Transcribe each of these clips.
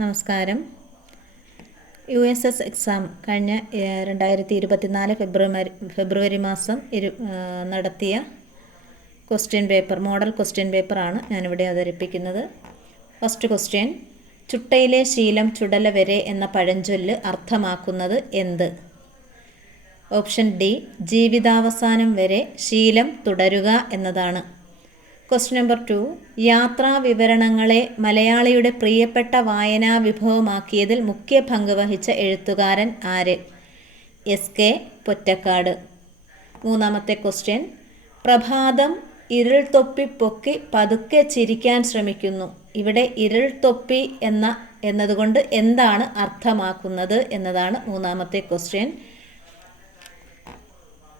നമസ്കാരം. USS exam കഴിഞ്ഞ 2024 ഫെബ്രുവരി മാസം നടത്തിയ മോഡൽ ക്വസ്റ്റ്യൻ പേപ്പറാണ് ഞാനിവിടെ അവതരിപ്പിക്കുന്നത്. ഫസ്റ്റ് ക്വസ്റ്റ്യൻ: ചുട്ടയിലെ ശീലം ചുടല വരെ എന്ന പഴഞ്ചൊല്ല് അർത്ഥമാക്കുന്നത് എന്ത്? ഓപ്ഷൻ ഡി, ജീവിതാവസാനം വരെ ശീലം തുടരുക എന്നതാണ്. ക്വസ്റ്റ്യൻ നമ്പർ 2: യാത്രാ വിവരണങ്ങളെ മലയാളിയുടെ പ്രിയപ്പെട്ട വായനാ വിഭവമാക്കിയതിൽ മുഖ്യ പങ്ക് വഹിച്ച എഴുത്തുകാരൻ ആര്? S K Pottekkatt. മൂന്നാമത്തെ ക്വസ്റ്റ്യൻ: പ്രഭാതം ഇരുൾ തൊപ്പി പൊക്കി പതുക്കെ ചിരിക്കാൻ ശ്രമിക്കുന്നു. ഇവിടെ ഇരുൾ തൊപ്പി എന്നതുകൊണ്ട് എന്താണ് അർത്ഥമാക്കുന്നത് എന്നതാണ് മൂന്നാമത്തെ ക്വസ്റ്റ്യൻ.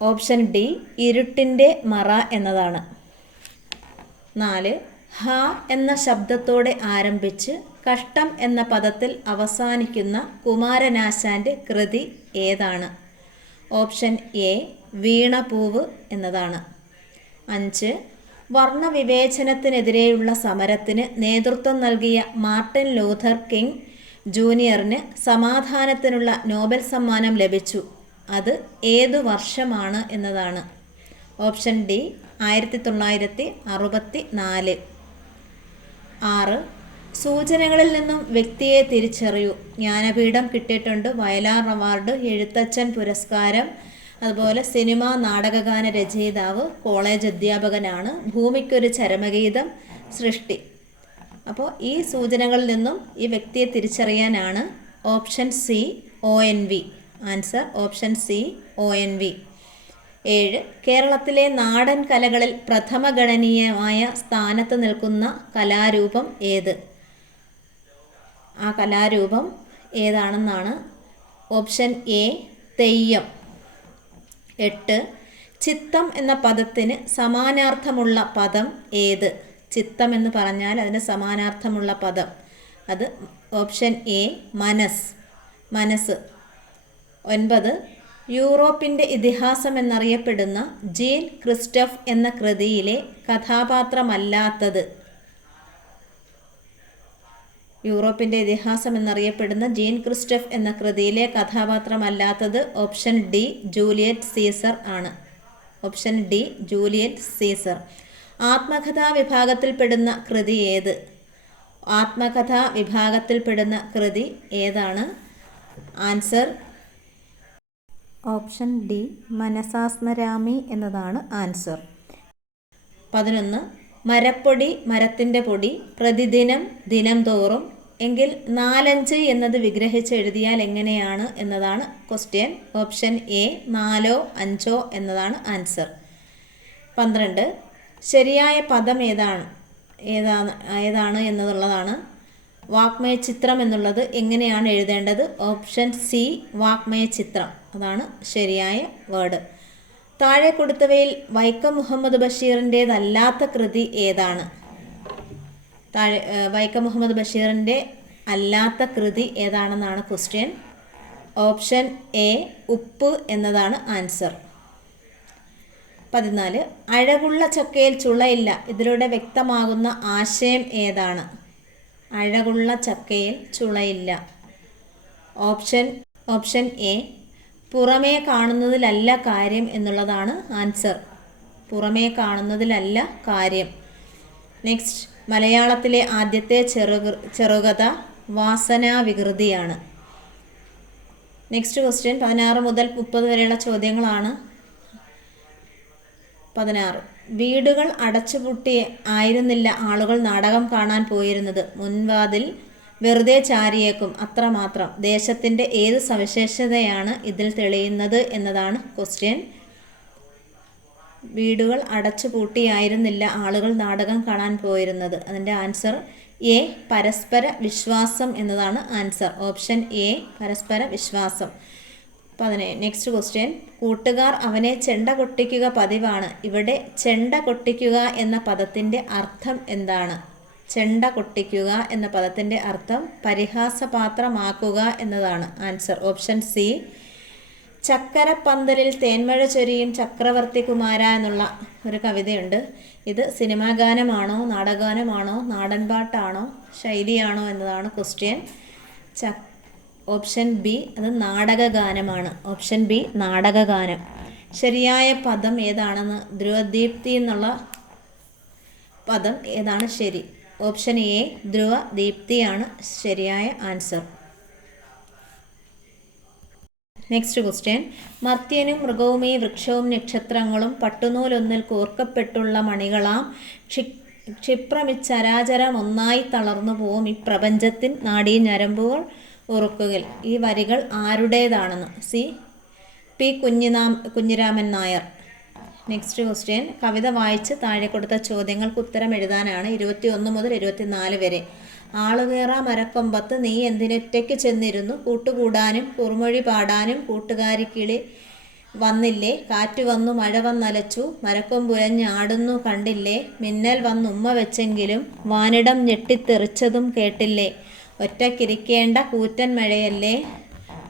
ഓപ്ഷൻ ഡി, ഇരുട്ടിൻ്റെ മറ എന്നതാണ്. 4. ഹ എന്ന ശബ്ദത്തോടെ ആരംഭിച്ച് കഷ്ടം എന്ന പദത്തിൽ അവസാനിക്കുന്ന കുമാരനാശാൻ്റെ കൃതി ഏതാണ്? ഓപ്ഷൻ എ, വീണപൂവ് എന്നതാണ്. 5. വർണ്ണവിവേചനത്തിനെതിരെയുള്ള സമരത്തിന് നേതൃത്വം നൽകിയ മാർട്ടിൻ ലൂഥർ കിങ് ജൂനിയറിന് സമാധാനത്തിനുള്ള നോബൽ സമ്മാനം ലഭിച്ചു. അത് ഏതു വർഷമാണ് എന്നതാണ്. Option D, 1964. 6. സൂചനകളിൽ നിന്നും വ്യക്തിയെ തിരിച്ചറിയൂ. ജ്ഞാനപീഠം കിട്ടിയിട്ടുണ്ട്, വയലാർ അവാർഡ്, എഴുത്തച്ഛൻ പുരസ്കാരം, അതുപോലെ സിനിമ നാടകഗാന രചയിതാവ്, കോളേജ് അധ്യാപകനാണ്, ഭൂമിക്കൊരു ചരമഗീതം, സൃഷ്ടി. അപ്പോൾ ഈ സൂചനകളിൽ നിന്നും ഈ വ്യക്തിയെ തിരിച്ചറിയാനാണ് option C, ONV. Answer option C, ONV. 7. കേരളത്തിലെ നാടൻ കലകളിൽ പ്രഥമഗണനീയമായ സ്ഥാനത്ത് നിൽക്കുന്ന കലാരൂപം ഏത്? ആ കലാരൂപം ഏതാണെന്നാണ്. Option A, Theyyam. 8. ചിത്തം എന്ന പദത്തിന് സമാനാർത്ഥമുള്ള പദം ഏത്? ചിത്തം എന്ന് പറഞ്ഞാൽ അതിന് സമാനാർത്ഥമുള്ള പദം അത് ഓപ്ഷൻ എ, മനസ്സ്. 9. യൂറോപ്പിൻ്റെ ഇതിഹാസം എന്നറിയപ്പെടുന്ന ജീൻ ക്രിസ്റ്റഫ് എന്ന കൃതിയിലെ കഥാപാത്രമല്ലാത്തത്? യൂറോപ്പിൻ്റെ ഇതിഹാസം എന്നറിയപ്പെടുന്ന ജീൻ ക്രിസ്റ്റഫ് എന്ന കൃതിയിലെ കഥാപാത്രമല്ലാത്തത് ഓപ്ഷൻ ഡി, ജൂലിയറ്റ് സീസർ ആണ്. Option D, Juliet Caesar. ആത്മകഥാ വിഭാഗത്തിൽപ്പെടുന്ന കൃതി ഏത്? ആത്മകഥാ വിഭാഗത്തിൽപ്പെടുന്ന കൃതി ഏതാണ്? ആൻസർ ഓപ്ഷൻ ഡി, മനസാസ്മരാമി എന്നതാണ് ആൻസർ. 11. മരപ്പൊടി, മരത്തിൻ്റെ പൊടി, പ്രതിദിനം, ദിനം തോറും എങ്കിൽ 4-5 എന്നത് വിഗ്രഹിച്ച് എഴുതിയാൽ എങ്ങനെയാണ് എന്നതാണ് ക്വസ്റ്റ്യൻ. ഓപ്ഷൻ എ, 4 5 എന്നതാണ് ആൻസർ. 12. ശരിയായ പദം ഏതാണ് എന്നുള്ളതാണ്. വാഗ്മയ ചിത്രം എന്നുള്ളത് എങ്ങനെയാണ് എഴുതേണ്ടത്? ഓപ്ഷൻ സി, വാഗ്മയ ചിത്രം, അതാണ് ശരിയായ വേർഡ്. താഴെ കൊടുത്തവയിൽ വൈക്കം മുഹമ്മദ് ബഷീറിൻ്റേതല്ലാത്ത കൃതി ഏതാണ്? വൈക്കം മുഹമ്മദ് ബഷീറിൻ്റെ അല്ലാത്ത കൃതി ഏതാണെന്നാണ് ക്വസ്റ്റ്യൻ. ഓപ്ഷൻ എ, ഉപ്പ് എന്നതാണ് ആൻസർ. 14. അഴകുള്ള ചക്കയിൽ ചുളയില്ല, ഇതിലൂടെ വ്യക്തമാകുന്ന ആശയം ഏതാണ്? അഴകുള്ള ചക്കയിൽ ചുളയില്ല. ഓപ്ഷൻ എ, പുറമേ കാണുന്നതിലല്ല കാര്യം എന്നുള്ളതാണ് ആൻസർ. പുറമേ കാണുന്നതിലല്ല കാര്യം. നെക്സ്റ്റ്, മലയാളത്തിലെ ആദ്യത്തെ ചെറുകഥ വാസനാവികൃതിയാണ്. നെക്സ്റ്റ് ക്വസ്റ്റ്യൻ 16 മുതൽ 30 വരെയുള്ള ചോദ്യങ്ങളാണ്. 16. വീടുകൾ അടച്ചുപൂട്ടി ആയിരുന്നില്ല ആളുകൾ നാടകം കാണാൻ പോയിരുന്നത്. മുൻവാതിൽ വെറുതെ ചാരിയേക്കും, അത്രമാത്രം. ദേശത്തിൻ്റെ ഏത് സവിശേഷതയാണ് ഇതിൽ തെളിയുന്നത് എന്നതാണ് ക്വസ്റ്റ്യൻ. വീടുകൾ അടച്ചുപൂട്ടിയായിരുന്നില്ല ആളുകൾ നാടകം കാണാൻ പോയിരുന്നത്. അതിൻ്റെ ആൻസർ എ, പരസ്പര വിശ്വാസം എന്നതാണ് ആൻസർ. ഓപ്ഷൻ എ, പരസ്പര വിശ്വാസം. 17. നെക്സ്റ്റ് ക്വസ്റ്റ്യൻ: കൂട്ടുകാർ അവനെ ചെണ്ട കൊട്ടിക്കുക പതിവാണ്. ഇവിടെ ചെണ്ട കൊട്ടിക്കുക എന്ന പദത്തിൻ്റെ അർത്ഥം എന്താണ്? ചെണ്ട കൊട്ടിക്കുക എന്ന പദത്തിൻ്റെ അർത്ഥം പരിഹാസപാത്രമാക്കുക എന്നതാണ് ആൻസർ. Option C. ചക്കരപ്പന്തലിൽ തേന്മഴ ചൊരിയും ചക്രവർത്തി കുമാര എന്നുള്ള ഒരു കവിതയുണ്ട്. ഇത് സിനിമാ ഗാനമാണോ, നാടകഗാനമാണോ, നാടൻപാട്ടാണോ, ശൈലിയാണോ എന്നതാണ് ക്വസ്റ്റ്യൻ. ഓപ്ഷൻ ബി അത് നാടകഗാനമാണ്. Option B നാടകഗാനം. ശരിയായ പദം ഏതാണെന്ന് ധ്രുവദീപ്തി എന്നുള്ള പദം ഏതാണ് ശരി? ഓപ്ഷൻ എ ധ്രുവദീപ്തിയാണ് ശരിയായ ആൻസർ. Next question. മർത്യനും മൃഗവും ഈ വൃക്ഷവും നക്ഷത്രങ്ങളും പട്ടുനൂലൊന്നിൽ കോർക്കപ്പെട്ടുള്ള മണികളാം ക്ഷിപ്രമിച്ചരാചരം ഒന്നായി തളർന്നു പോവും ഈ പ്രപഞ്ചത്തിൻ നാഡീ ഞരമ്പുകൾ ഉറുക്കുകൾ. ഈ വരികൾ ആരുടേതാണെന്ന്? C P Kunhiraman Nair. Next question. കവിത വായിച്ച് താഴെ കൊടുത്ത ചോദ്യങ്ങൾക്ക് ഉത്തരം എഴുതാനാണ്. 21 മുതൽ 24 വരെ. ആളുകേറാ മരക്കൊമ്പത്ത് നീ എന്തിനൊറ്റയ്ക്ക് ചെന്നിരുന്നു, കൂട്ടുകൂടാനും കുറുമൊഴി പാടാനും കൂട്ടുകാരിക്കിളി വന്നില്ലേ, കാറ്റു വന്നു മഴ വന്നലച്ചു മരക്കൊമ്പുരഞ്ഞാടുന്നു കണ്ടില്ലേ, മിന്നൽ വന്നുമ്മ വെച്ചെങ്കിലും വാനിടം ഞെട്ടിത്തെറിച്ചതും കേട്ടില്ലേ, ഒറ്റക്കിരിക്കേണ്ട കൂറ്റൻ മഴയല്ലേ,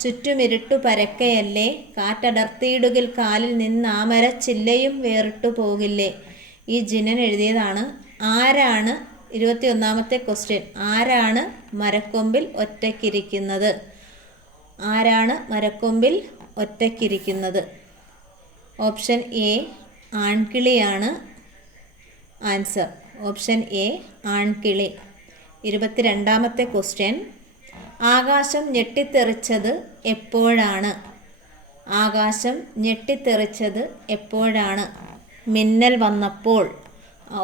ചുറ്റുമിരുട്ടു പരക്കയല്ലേ, കാറ്റടർത്തിയിടുകിൽ കാലിൽ നിന്നാമര ചില്ലയും വേറിട്ടു പോകില്ലേ. ഈ ജിനൻ എഴുതിയതാണ്. ആരാണ് 21ാമത്തെ ക്വസ്റ്റ്യൻ. ആരാണ് മരക്കൊമ്പിൽ ഒറ്റക്കിരിക്കുന്നത്? ആരാണ് മരക്കൊമ്പിൽ ഒറ്റക്കിരിക്കുന്നത്? Option A ആൺകിളിയാണ് answer. Option A ആൺകിളി. 22ാമത്തെ question. ആകാശം ഞെട്ടിത്തെറിച്ചത് എപ്പോഴാണ്? ആകാശം ഞെട്ടിത്തെറിച്ചത് എപ്പോഴാണ്? മിന്നൽ വന്നപ്പോൾ.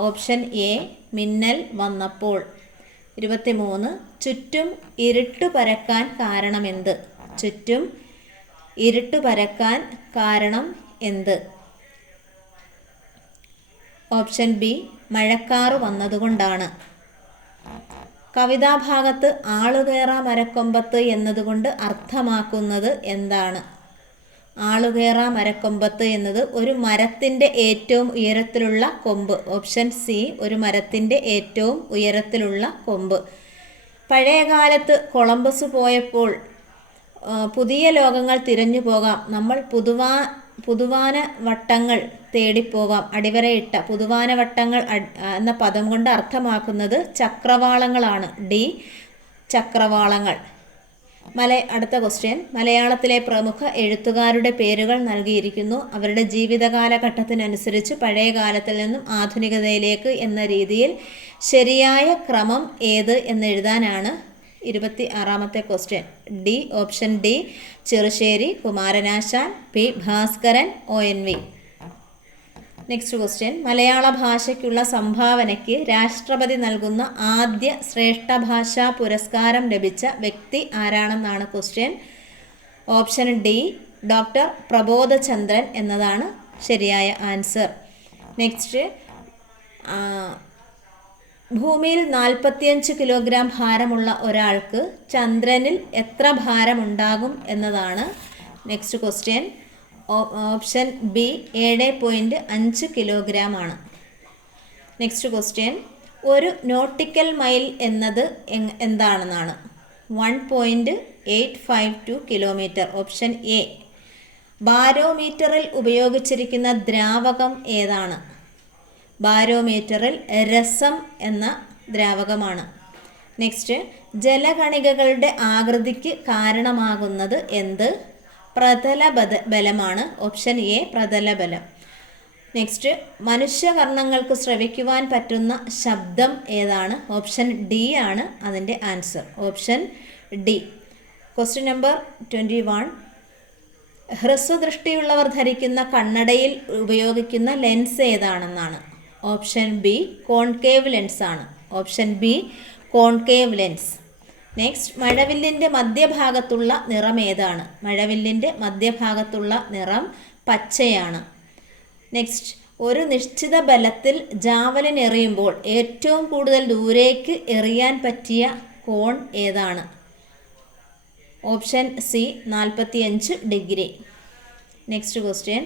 ഓപ്ഷൻ എ മിന്നൽ വന്നപ്പോൾ. 23. ചുറ്റും ഇരുട്ടു പരക്കാൻ കാരണമെന്ത്? ചുറ്റും ഇരുട്ടു പരക്കാൻ കാരണം എന്ത്? ഓപ്ഷൻ ബി മഴക്കാറ് വന്നതുകൊണ്ടാണ്. കവിതാഭാഗത്ത് ആളുകേറാ മരക്കൊമ്പത്ത് എന്നതുകൊണ്ട് അർത്ഥമാക്കുന്നത് എന്താണ്? ആളുകേറാ മരക്കൊമ്പത്ത് എന്നത് ഒരു മരത്തിൻ്റെ ഏറ്റവും ഉയരത്തിലുള്ള കൊമ്പ്. ഓപ്ഷൻ സി ഒരു മരത്തിൻ്റെ ഏറ്റവും ഉയരത്തിലുള്ള കൊമ്പ്. പഴയകാലത്ത് കൊളംബസ് പോയപ്പോൾ പുതിയ ലോകങ്ങൾ തിരഞ്ഞു പോകാം, നമ്മൾ പുതുവാന വട്ടങ്ങൾ തേടിപ്പോകാം. അടിവരയിട്ട പുതുവാന വട്ടങ്ങൾ എന്ന പദം കൊണ്ട് അർത്ഥമാക്കുന്നത് ചക്രവാളങ്ങളാണ്. ഡി ചക്രവാളങ്ങൾ. അടുത്ത ക്വസ്റ്റ്യൻ. മലയാളത്തിലെ പ്രമുഖ എഴുത്തുകാരുടെ പേരുകൾ നൽകിയിരിക്കുന്നു. അവരുടെ ജീവിതകാലഘട്ടത്തിനനുസരിച്ച് പഴയ കാലത്തിൽ നിന്നും ആധുനികതയിലേക്ക് എന്ന രീതിയിൽ ശരിയായ ക്രമം ഏത് എന്നെഴുതാനാണ് 26ാമത്തെ question. D option D Cherusseri Kumaranasan, P Bhaskaran, ONV. Next question. മലയാള ഭാഷയ്ക്കുള്ള സംഭാവനയ്ക്ക് രാഷ്ട്രപതി നൽകുന്ന ആദ്യ ശ്രേഷ്ഠ ഭാഷാ പുരസ്കാരം ലഭിച്ച വ്യക്തി ആരാണെന്നാണ് question. Option D doctor Prabodhachandran എന്നതാണ് ശരിയായ ആൻസർ. നെക്സ്റ്റ്. ഭൂമിയിൽ 45 കിലോഗ്രാം ഭാരമുള്ള ഒരാൾക്ക് ചന്ദ്രനിൽ എത്ര ഭാരമുണ്ടാകും എന്നതാണ് next question. Option B 7.5 kilogram ആണ്. Next question. ഒരു നോട്ടിക്കൽ മൈൽ എന്നത് എന്താണെന്നാണ്? 1.852 കിലോമീറ്റർ. Option A. ബാരോമീറ്ററിൽ ഉപയോഗിച്ചിരിക്കുന്ന ദ്രാവകം ഏതാണ്? ബാരോമീറ്ററിൽ രസം എന്ന ദ്രാവകമാണ്. നെക്സ്റ്റ്. ജലകണികകളുടെ ആകൃതിക്ക് കാരണമാകുന്നത് എന്ത്? പ്രതല ബലമാണ്. ഓപ്ഷൻ എ പ്രതലബലം. നെക്സ്റ്റ്. മനുഷ്യകർണങ്ങൾക്ക് ശ്രവിക്കുവാൻ പറ്റുന്ന ശബ്ദം ഏതാണ്? ഓപ്ഷൻ ഡി ആണ് അതിൻ്റെ answer. Option D. Question number 21. ഹ്രസ്വദൃഷ്ടിയുള്ളവർ ധരിക്കുന്ന കണ്ണടയിൽ ഉപയോഗിക്കുന്ന ലെൻസ് ഏതാണെന്നാണ്? ഓപ്ഷൻ ബി കോൺകേവ് ലെൻസ് ആണ്. Option B concave lens. Next. മഴവില്ലിൻ്റെ മധ്യഭാഗത്തുള്ള നിറം ഏതാണ്? മഴവില്ലിൻ്റെ മധ്യഭാഗത്തുള്ള നിറം പച്ചയാണ്. നെക്സ്റ്റ്. ഒരു നിശ്ചിത ബലത്തിൽ ജാവലിൻ എറിയുമ്പോൾ ഏറ്റവും കൂടുതൽ ദൂരേക്ക് എറിയാൻ പറ്റിയ കോൺ ഏതാണ്? Option C 45 degree. Next question.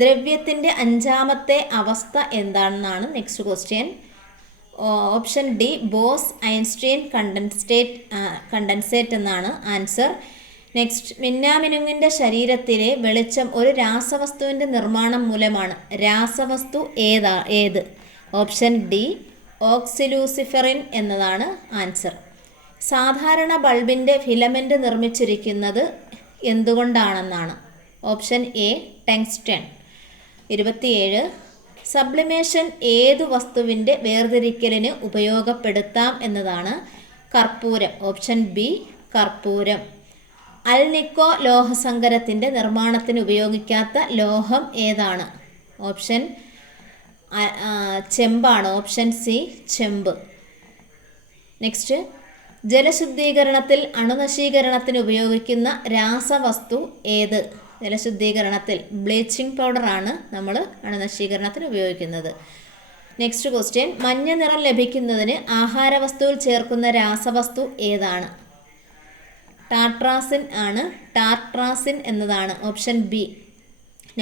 ദ്രവ്യത്തിൻ്റെ 5ാമത്തെ അവസ്ഥ എന്താണെന്നാണ് next question. Option D Bose Einstein condensate എന്നാണ് ആൻസർ. നെക്സ്റ്റ്. മിന്നാമിനുങ്ങിൻ്റെ ശരീരത്തിലെ വെളിച്ചം ഒരു രാസവസ്തുവിൻ്റെ നിർമ്മാണം മൂലമാണ്. രാസവസ്തു ഏത്? ഓപ്ഷൻ ഡി ഓക്സിലൂസിഫെറിൻ എന്നതാണ് ആൻസർ. സാധാരണ ബൾബിൻ്റെ ഫിലമെൻ്റ് നിർമ്മിച്ചിരിക്കുന്നത് എന്തുകൊണ്ടാണെന്നാണ്. Option A tungsten. 27. സബ്ലിമേഷൻ ഏതു വസ്തുവിൻ്റെ വേർതിരിക്കലിന് ഉപയോഗപ്പെടുത്താം എന്നതാണ്. കർപ്പൂരം. ഓപ്ഷൻ ബി കർപ്പൂരം. അൽനിക്കോ ലോഹസങ്കരത്തിൻ്റെ നിർമ്മാണത്തിന് ഉപയോഗിക്കാത്ത ലോഹം ഏതാണ്? ഓപ്ഷൻ ചെമ്പാണ്. ഓപ്ഷൻ സി ചെമ്പ്. നെക്സ്റ്റ്, ജലശുദ്ധീകരണത്തിൽ അണുനശീകരണത്തിന് ഉപയോഗിക്കുന്ന രാസവസ്തു ഏത്? ജലശുദ്ധീകരണത്തിൽ ബ്ലീച്ചിങ് പൗഡറാണ് നമ്മൾ അണുനശീകരണത്തിന് ഉപയോഗിക്കുന്നത്. നെക്സ്റ്റ് ക്വസ്റ്റ്യൻ, മഞ്ഞ നിറം ലഭിക്കുന്നതിന് ആഹാരവസ്തുവിൽ ചേർക്കുന്ന രാസവസ്തു ഏതാണ്? ടാർട്രാസിൻ ആണ്. ടാർട്രാസിൻ എന്നതാണ്. Option B.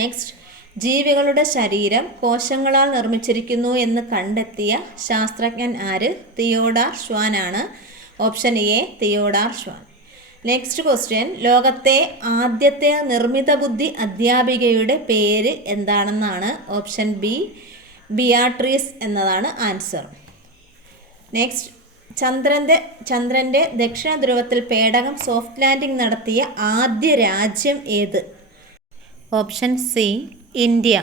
നെക്സ്റ്റ്, ജീവികളുടെ ശരീരം കോശങ്ങളാൽ നിർമ്മിച്ചിരിക്കുന്നു എന്ന് കണ്ടെത്തിയ ശാസ്ത്രജ്ഞൻ ആര്? തിയോഡാർ ഷ്വാൻ ആണ്. Option A Theodore Schwann. Next question, ലോകത്തെ ആദ്യത്തെ നിർമ്മിത ബുദ്ധി അധ്യാപികയുടെ പേര് എന്താണെന്നാണ്. ഓപ്ഷൻ ബി ബിയാട്രീസ് എന്നതാണ് ആൻസർ. നെക്സ്റ്റ്, ചന്ദ്രൻ്റെ ദക്ഷിണ ധ്രുവത്തിൽ പേടകം സോഫ്റ്റ് ലാൻഡിംഗ് നടത്തിയ ആദ്യ രാജ്യം ഏത്? Option C India.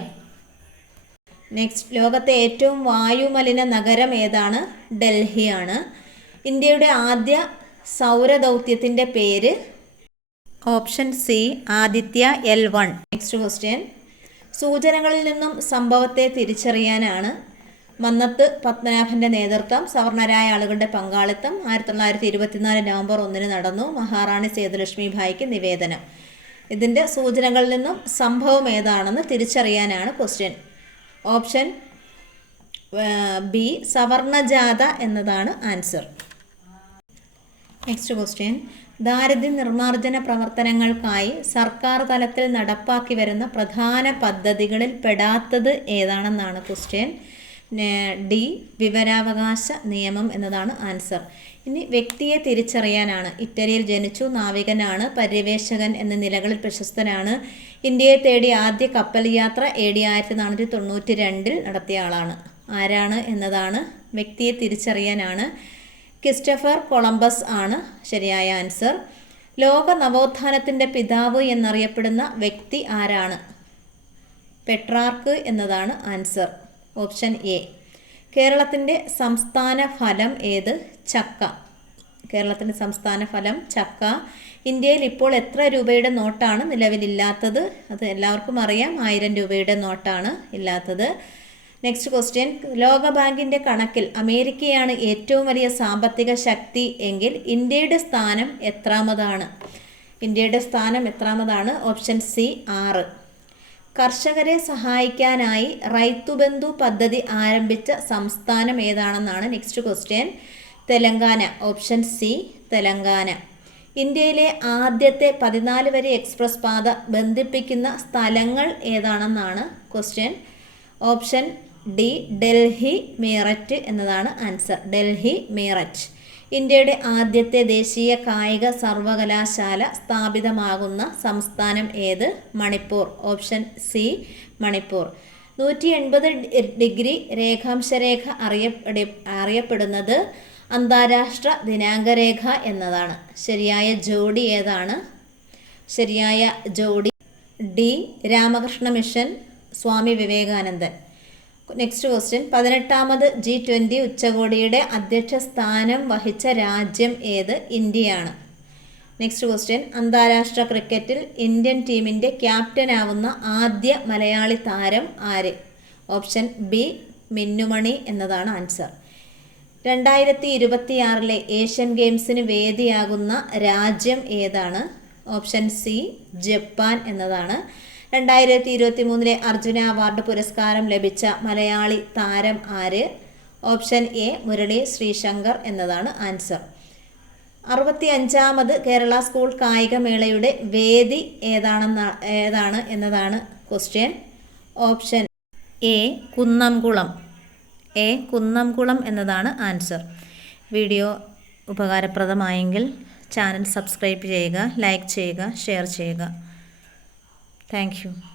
നെക്സ്റ്റ്, ലോകത്തെ ഏറ്റവും വായുമലിന നഗരം ഏതാണ്? ഡൽഹിയാണ്. ഇന്ത്യയുടെ ആദ്യ സൗരദൗത്യത്തിൻ്റെ പേര്? Option C Aditya L1. Next question, സൂചനകളിൽ നിന്നും സംഭവത്തെ തിരിച്ചറിയാനാണ് മന്നത്ത് പത്മനാഭൻ്റെ നേതൃത്വം, സവർണരായ ആളുകളുടെ പങ്കാളിത്തം 1924 നവംബർ 1 നടന്നു. മഹാറാണി സേതുലക്ഷ്മി ഭായിക്ക് നിവേദനം. ഇതിൻ്റെ സൂചനകളിൽ നിന്നും സംഭവം ഏതാണെന്ന് തിരിച്ചറിയാനാണ് ക്വസ്റ്റ്യൻ. ഓപ്ഷൻ ബി സവർണജാഥ എന്നതാണ് ആൻസർ. നെക്സ്റ്റ് ക്വസ്റ്റ്യൻ, ദാരിദ്ര്യ നിർമ്മാർജ്ജന പ്രവർത്തനങ്ങൾക്കായി സർക്കാർ തലത്തിൽ നടപ്പാക്കി വരുന്ന പ്രധാന പദ്ധതികളിൽ പെടാത്തത് ഏതാണെന്നാണ് ക്വസ്റ്റ്യൻ. ഡി വിവരാവകാശ നിയമം എന്നതാണ് ആൻസർ. ഇനി വ്യക്തിയെ തിരിച്ചറിയാനാണ്. ഇറ്റലിയിൽ ജനിച്ചു, നാവികനാണ്, പര്യവേഷകൻ എന്ന നിലകളിൽ പ്രശസ്തനാണ്. ഇന്ത്യയെ തേടി ആദ്യ കപ്പൽ യാത്ര AD 1492 നടത്തിയ ആളാണ്. ആരാണ് എന്നതാണ്. വ്യക്തിയെ തിരിച്ചറിയാനാണ്. ക്രിസ്റ്റഫർ കൊളംബസ് ആണ് ശരിയായ ആൻസർ. ലോക നവോത്ഥാനത്തിൻ്റെ പിതാവ് എന്നറിയപ്പെടുന്ന വ്യക്തി ആരാണ്? പെട്രാർക്ക് എന്നതാണ് ആൻസർ. Option A. കേരളത്തിൻ്റെ സംസ്ഥാന ഫലം ഏത്? ചക്ക. കേരളത്തിൻ്റെ സംസ്ഥാന ഫലം ചക്ക. ഇന്ത്യയിൽ ഇപ്പോൾ എത്ര രൂപയുടെ നോട്ടാണ് നിലവിലില്ലാത്തത്? അത് എല്ലാവർക്കും അറിയാം, 1000 രൂപയുടെ നോട്ടാണ് ഇല്ലാത്തത്. നെക്സ്റ്റ് ക്വസ്റ്റ്യൻ, ലോകബാങ്കിൻ്റെ കണക്കിൽ അമേരിക്കയാണ് ഏറ്റവും വലിയ സാമ്പത്തിക ശക്തി എങ്കിൽ ഇന്ത്യയുടെ സ്ഥാനം എത്രാമതാണ്? ഇന്ത്യയുടെ സ്ഥാനം എത്രാമതാണ്? Option C 6. കർഷകരെ സഹായിക്കാനായി റൈത്തുബന്ധു പദ്ധതി ആരംഭിച്ച സംസ്ഥാനം ഏതാണെന്നാണ് next question. Telangana. Option C Telangana. ഇന്ത്യയിലെ ആദ്യത്തെ 14 വരി എക്സ്പ്രസ് പാത ബന്ധിപ്പിക്കുന്ന സ്ഥലങ്ങൾ ഏതാണെന്നാണ് question. Option D Delhi Meerut എന്നതാണ് ആൻസർ. ഡൽഹി മീററ്റ്. ഇന്ത്യയുടെ ആദ്യത്തെ ദേശീയ കായിക സർവകലാശാല സ്ഥാപിതമാകുന്ന സംസ്ഥാനം ഏത്? Manipur. Option C Manipur. 180 degree രേഖാംശരേഖ അറിയപ്പെടുന്നത് അന്താരാഷ്ട്ര ദിനാങ്കരേഖ എന്നതാണ്. ശരിയായ ജോഡി ഏതാണ്? ശരിയായ ജോഡി ഡി രാമകൃഷ്ണ മിഷൻ, സ്വാമി വിവേകാനന്ദൻ. നെക്സ്റ്റ് ക്വസ്റ്റ്യൻ, 18ാമത് G20 ഉച്ചകോടിയുടെ അധ്യക്ഷ സ്ഥാനം വഹിച്ച രാജ്യം ഏത്? ഇന്ത്യയാണ്. നെക്സ്റ്റ് ക്വസ്റ്റ്യൻ, അന്താരാഷ്ട്ര ക്രിക്കറ്റിൽ ഇന്ത്യൻ ടീമിൻ്റെ ക്യാപ്റ്റനാവുന്ന ആദ്യ മലയാളി താരം ആര്? ഓപ്ഷൻ ബി മിന്നുമണി എന്നതാണ് ആൻസർ. 2026 ഏഷ്യൻ ഗെയിംസിന് വേദിയാകുന്ന രാജ്യം ഏതാണ്? ഓപ്ഷൻ സി ജപ്പാൻ എന്നതാണ്. 2023 അർജുന അവാർഡ് പുരസ്കാരം ലഭിച്ച മലയാളി താരം ആര്? ഓപ്ഷൻ എ മുരളി ശ്രീശങ്കർ എന്നതാണ് ആൻസർ. 65ാമത് കേരള സ്കൂൾ കായികമേളയുടെ വേദി ഏതാണ് എന്നതാണ് question. Option A Kunnamkulam. Kunnamkulam എന്നതാണ് ആൻസർ. വീഡിയോ ഉപകാരപ്രദമായെങ്കിൽ ചാനൽ സബ്സ്ക്രൈബ് ചെയ്യുക, ലൈക്ക് ചെയ്യുക, ഷെയർ ചെയ്യുക. Thank you.